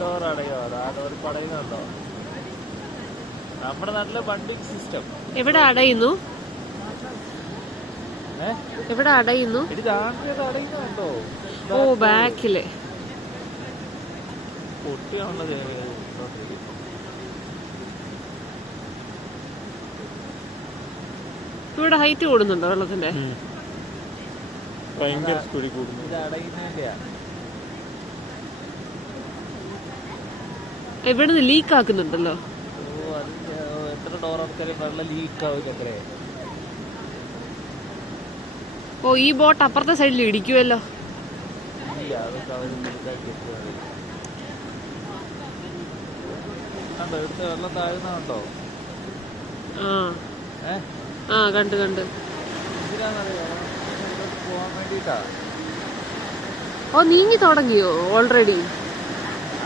Door അടയോ? ആ door പടയുന്നുണ്ടോ? നമ്മുടെ നാട്ടിലെ ബണ്ടിങ് സിസ്റ്റം. എവിടെ അടയുന്നു? എവിടെ അടയുന്നു? അടയുന്നുണ്ടോ? ഓ, ബാക്കില് പൊട്ടിയാണുള്ളത്. ഇവിടെ ഹൈറ്റ് കൂടുന്നുണ്ടോ വെള്ളത്തിന്റെ? ഭയങ്കര സ്പീഡിൽ കൂടുന്നു. ഇത് അടയുന്നതിന്റെയാ. എവിടുന്ന് ലീക്ക് ആക്കുന്നുണ്ടല്ലോ. എത്ര ഡോർ ആൾക്കാരെ വെള്ളം ലീക്ക് ആവും ചക്കരെ. ഓ, ഈ ബോട്ട് അപ്പുറത്തെ സൈഡിൽ ഇടിക്കുമല്ലോ. ഇല്ല, അതൊക്കെ അവർ ലീക്കാക്കി കണ്ടോ? ഇവിടുത്തെ വെള്ളം താഴ്ന്നുണ്ടോ? കണ്ട് എന്തിനാന്നറിയോ? പോവാൻ വേണ്ടിട്ടാ. ഓ, നീങ്ങി തുടങ്ങിയോ ഓൾറെഡി?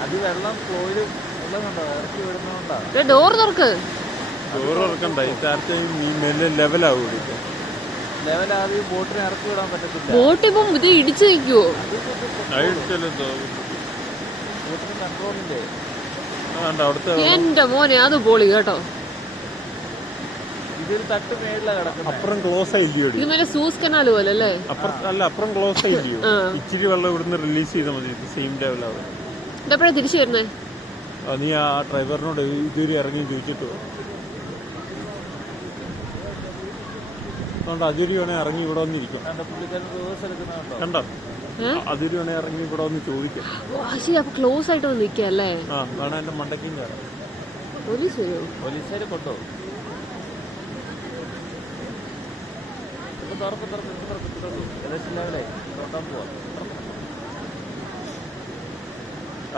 അത് വെള്ളം ഫ്ലോയില് വെള്ളം കണ്ടോ ഇറക്കി വിടുന്നോണ്ടാ. ഡോർ തുറക്ക്. ഡോർ തുറക്കണ്ട. ലെവലാവും. ലെവലാതെ ബോട്ടിനെ ഇറക്കി വിടാൻ പറ്റത്തില്ല. ബോട്ട് ഇപ്പം ഇത് ഇടിച്ചു നിൽക്കുവോ? ബോട്ടിന് കൺട്രോളില്ലേ? എന്റെ മോനെ, അത് പൊളി കേട്ടോ. ഇതൊരു തട്ട് മേളിലാ കിടക്കുന്നത്. അപ്പുറം ക്ലോസ് ആയില്ലയോ? ഇത് മറ്റേ സൂസ് കനാൽ പോലെ അല്ലേ? അല്ല, അപ്പുറം ക്ലോസ് ആയില്ലയോ? ഇച്ചിരി വെള്ളം ഇവിടുന്ന് റിലീസ് ചെയ്താൽ മതി. സെയിം ലെവലാവും. ഇതെപ്പോഴാ തിരിച്ചു വരുന്നേ? നീ ആ ഡ്രൈവറിനോട് ഇതുവരെ ഇറങ്ങി ചോദിച്ചിട്ടോ. അതുവരെ വേണേ ഇറങ്ങി ഇവിടെ വന്നിരിക്കും. കണ്ടോ? അതുവരെ വേണേ ഇറങ്ങി ഇവിടെ വന്ന് ചോദിക്കാം. അപ്പൊ ക്ലോസ് ആയിട്ട് വന്ന് നിൽക്കല്ലേ? വേണം എന്റെ മണ്ടയ്ക്കും കയറാം. പോലീസുകാര് കൊണ്ടോ?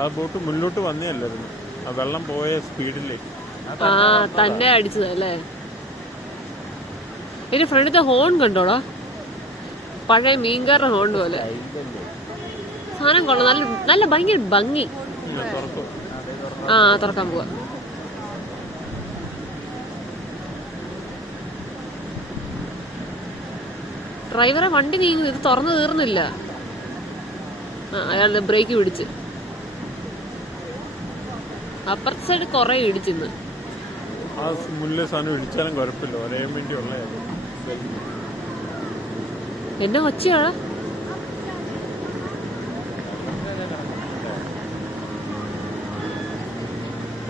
ആ ബോട്ട് മുന്നോട്ട് വന്നേ അല്ലായിരുന്നു. ആ വെള്ളം പോയ സ്പീഡിലേ തന്നെ അടിച്ചതല്ലേ. ഇതിന്റെ ഫ്രണ്ടിത്തെ ഹോൺ കണ്ടോടാ, പഴയ മീൻകാരുടെ ഹോൺ പോലെ. സാധനം കൊള്ളാം. നല്ല ഭയങ്കര ഭംഗി. തുറക്കാൻ പോവാ. ഡ്രൈവറെ വണ്ടി നീങ്ങുന്നു. ഇത് തുറന്നു തീർന്നില്ല. അയാളുടെ ബ്രേക്ക് പിടിച്ച്. അപ്പുറത്തെ സൈഡ് കൊറേ ഇടിച്ചിന്ന്. ആ മുല്ല സാധനം ഇടിച്ചാലും കുഴപ്പമില്ല. ഒരേം വേണ്ടിയുള്ള എന്നെ ഒച്ചയാടാ.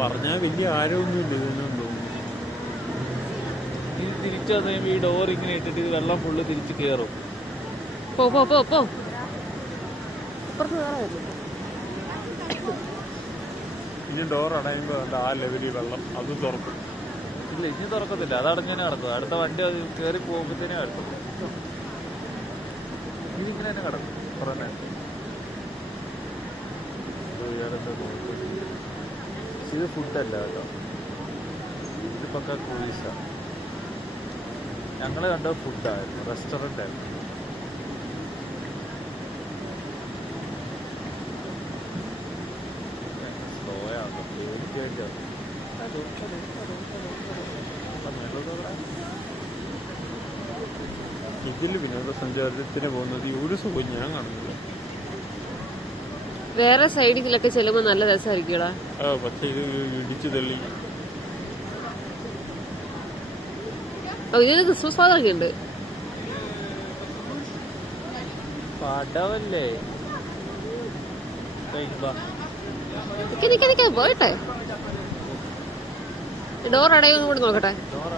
പറഞ്ഞാ വലിയ ആരൊന്നുമില്ല. ഇതൊന്നും തോന്നുന്നു. ഇത് തിരിച്ചു വന്നു കഴിയുമ്പോ ഈ ഡോർ ഇങ്ങനെ ഇട്ടിട്ട് ഇത് വെള്ളം ഫുള്ള് തിരിച്ച് കയറും. പോ. ഇനി ഡോർ അടയുമ്പോ ആ ലെവലിൽ വെള്ളം അത് തുറക്കും. ഇല്ല, ഇനി തുറക്കത്തില്ല. അത് അടഞ്ഞു കിടക്കും. അടുത്ത വണ്ടി അത് കയറി പോകുമ്പോഴത്തേനും കിടക്കും. ഇതിങ്ങനെ തന്നെ കിടക്കും. ഇത് ഫുഡല്ല കേട്ടോ. ഇത് പക്ക ക്രൂയിസാ. ഞങ്ങള് കണ്ടത് ഫുഡായിരുന്നു. റെസ്റ്റോറന്റ് ആയിരുന്നു. ഇതില് വിനോദസഞ്ചാരത്തിന് പോകുന്നത് ഒരു സുഖം ഞാൻ കാണുന്നില്ല. വേറെ സൈഡിലൊക്കെ ചെല്ലുമ്പോ നല്ല രസമായിരിക്കുംടാ. പക്ഷെ ഇത് ഇടിച്ചു തള്ളി. ഇതിന് ക്രിസ്മസ് ഫാദറൊക്കെ ഉണ്ട്. പടവല്ലേ? പോയിട്ടെ. ഡോർ അടയൊന്നും കൂടി നോക്കട്ടെ. ഡോർ